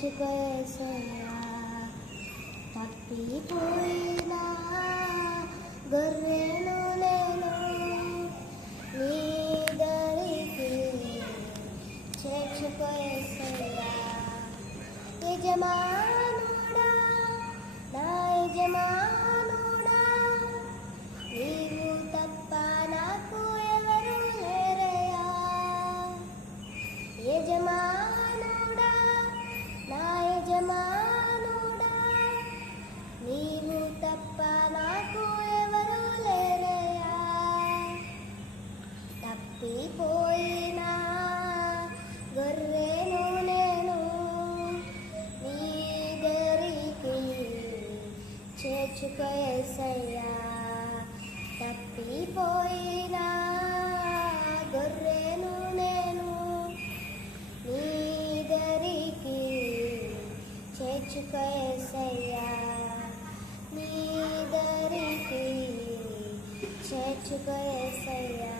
చేర్చుకోసయ్యా. తప్పిపోయినా గొర్రెను నేను నీ దరికి చేర్చుకోసయ్యా. యజమానుడా నా యజమానుడా నీవు తప్ప నాకు ఎవరు లేరయ్యా. యజమానుడా నా యజమానుడా నీవు తప్ప నాకు ఎవరు లేరయ్యా. తప్పిపోయినా గొర్రెను నేను నీ దరికి చేర్చుకోసయ్యా. తప్పిపోయినా గొర్రెను నేను నీ దరికి చేర్చుకోసయ్యా. నీ దరికి చేర్చుకోసయ్యా.